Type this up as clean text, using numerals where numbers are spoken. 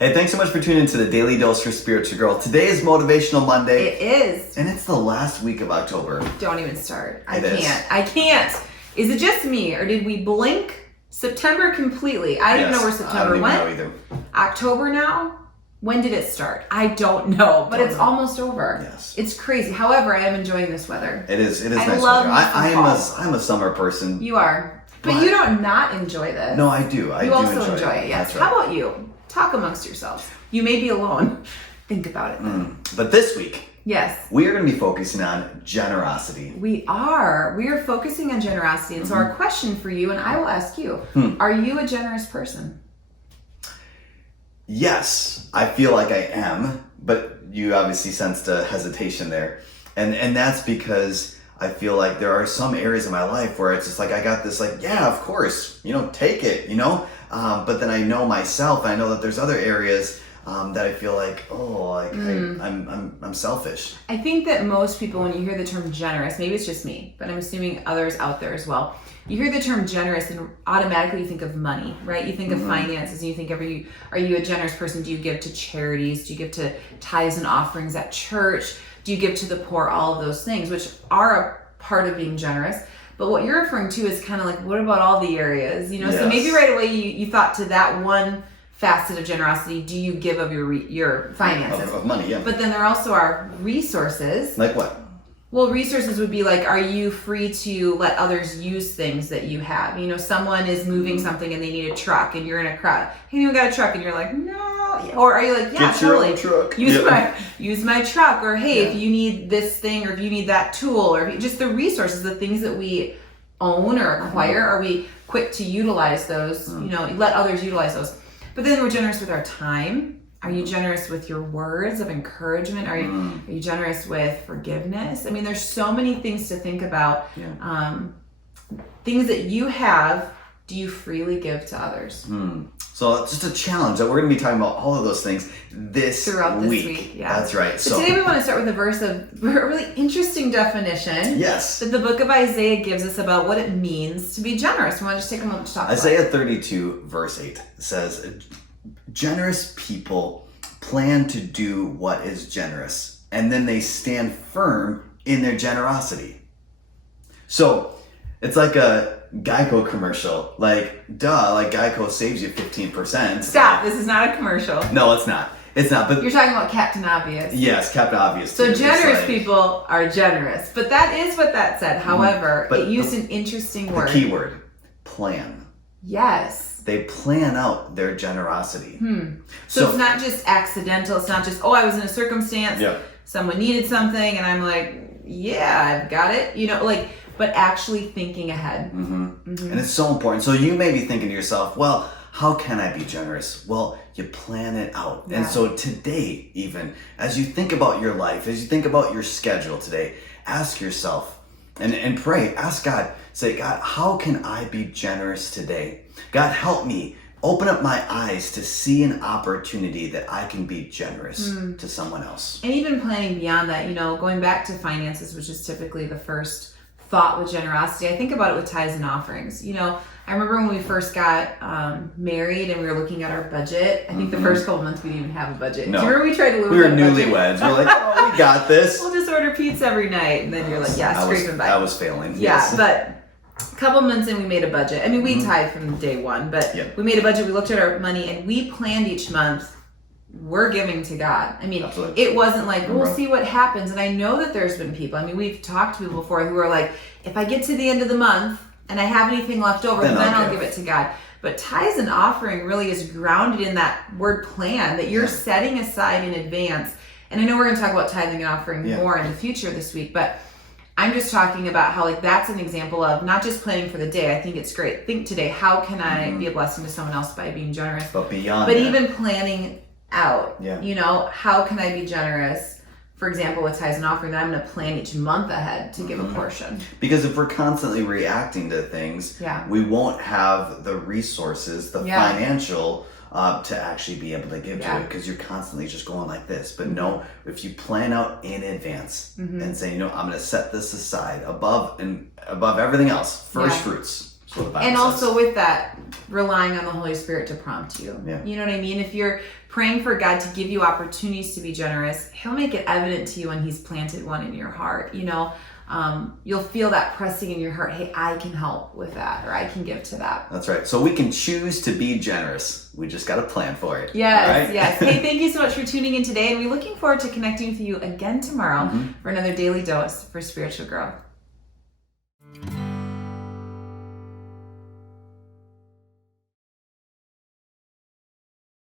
Hey, thanks so much for tuning into the Daily Dose for Spiritual Growth. Today is Motivational Monday. It is. And it's the last week of October. Don't even start. I It can't. Is it just me, or did we blink September completely? I don't even know where September went. I don't even know either. October now? When did it start? I don't know, but it's almost over. Yes. It's crazy. However, I am enjoying this weather. It is I nice love weather. I'm a summer person. You are. But you don't not enjoy this. No, I do. I you do also enjoy it, yes. That's right. How about you? Talk amongst yourselves. You may be alone. Think about it. But this week, Yes. we are going to be focusing on generosity. We are focusing on generosity. And so our question for you, and I will ask you, are you a generous person? Yes, I feel like I am, but you obviously sensed a hesitation there. And that's because I feel like there are some areas in my life where it's just like, I got this like, yeah, of course, take it, but then I know myself, I know that there's other areas that I feel like, I'm selfish. I think that most people, when you hear the term generous, maybe it's just me, but I'm assuming others out there as well, you hear the term generous and automatically you think of money, right? You think of finances and you think, are you a generous person? Do you give to charities? Do you give to tithes and offerings at church? Do you give to the poor? All of those things, which are a part of being generous. But what you're referring to is kind of like, what about all the areas? Yes. So maybe right away you thought to that one facet of generosity. Do you give of your finances? Of money, yeah. But then there also are resources. Like what? Well, resources would be like, are you free to let others use things that you have? Someone is moving something and they need a truck and you're in a crowd. Hey, you got a truck, and you're like, no. Or are you like, yeah, Get your totally. own truck. Use my truck. Or hey, if you need this thing, or if you need that tool, or just the resources, the things that we own or acquire, are we quick to utilize those? Let others utilize those. But then we're generous with our time. Are you generous with your words of encouragement? Are you generous with forgiveness? I mean, there's so many things to think about. Yeah. Things that you have, do you freely give to others? So it's just a challenge that we're going to be talking about all of those things throughout this week. Yeah. That's right. So today we want to start with a verse of a really interesting definition. Yes. That the book of Isaiah gives us about what it means to be generous. We want to just take a moment to talk about it. Isaiah 32 verse 8 says, generous people plan to do what is generous, and then they stand firm in their generosity. So it's like a Geico commercial. Like, Geico saves you 15%. Stop. This is not a commercial. No, it's not. It's not. But you're talking about Captain Obvious. Yes, Captain Obvious. So too. generous people are generous. But that is what that said. However, it used an interesting word. The key word, plan. Yes. They plan out their generosity. So it's not just accidental. It's not just, I was in a circumstance. Yeah. Someone needed something and I'm like, yeah, I've got it. But actually thinking ahead. And it's so important. So you may be thinking to yourself, well, how can I be generous? Well, you plan it out. Yeah. And so today, even as you think about your life, as you think about your schedule today, ask yourself and pray, ask God, say, God, how can I be generous today? God, help me open up my eyes to see an opportunity that I can be generous to someone else. And even planning beyond that, going back to finances, which is typically the first thought with generosity. I think about it with tithes and offerings. I remember when we first got married and we were looking at our budget. I think the first couple months we didn't even have a budget. No. Do you remember we tried to We were newlyweds. We're like, we got this. We'll just order pizza every night. And then you're like, yeah, scraping by. I was failing. Yeah, Yes. But a couple months in, we made a budget. I mean, we tithe from day one, but we made a budget. We looked at our money and we planned each month. We're giving to God. I mean, Absolutely. It wasn't like, we'll see what happens. And I know that there's been people, we've talked to people before who are like, if I get to the end of the month and I have anything left over, then I'll give it to God. But tithes and offering really is grounded in that word plan that you're setting aside in advance. And I know we're going to talk about tithing and offering more in the future this week, but I'm just talking about how that's an example of not just planning for the day. I think it's great. Think today, how can I be a blessing to someone else by being generous? But beyond But that, even planning out, Yeah. How can I be generous? For example, with tithes and offering, that I'm going to plan each month ahead to give a portion. Because if we're constantly reacting to things, we won't have the resources, the financial, to actually be able to give to it, because you're constantly just going like this. But no, if you plan out in advance and say, I'm going to set this aside above everything else, first fruits. That's what the Bible And says. also with that, relying on the Holy Spirit to prompt you. Yeah. You know what I mean? If you're praying for God to give you opportunities to be generous, He'll make it evident to you when He's planted one in your heart. You know, you'll feel that pressing in your heart. Hey, I can help with that, or I can give to that. That's right. So we can choose to be generous. We just got to plan for it. Yes, right? yes. Hey, thank you so much for tuning in today, and we're looking forward to connecting with you again tomorrow for another daily dose for spiritual growth.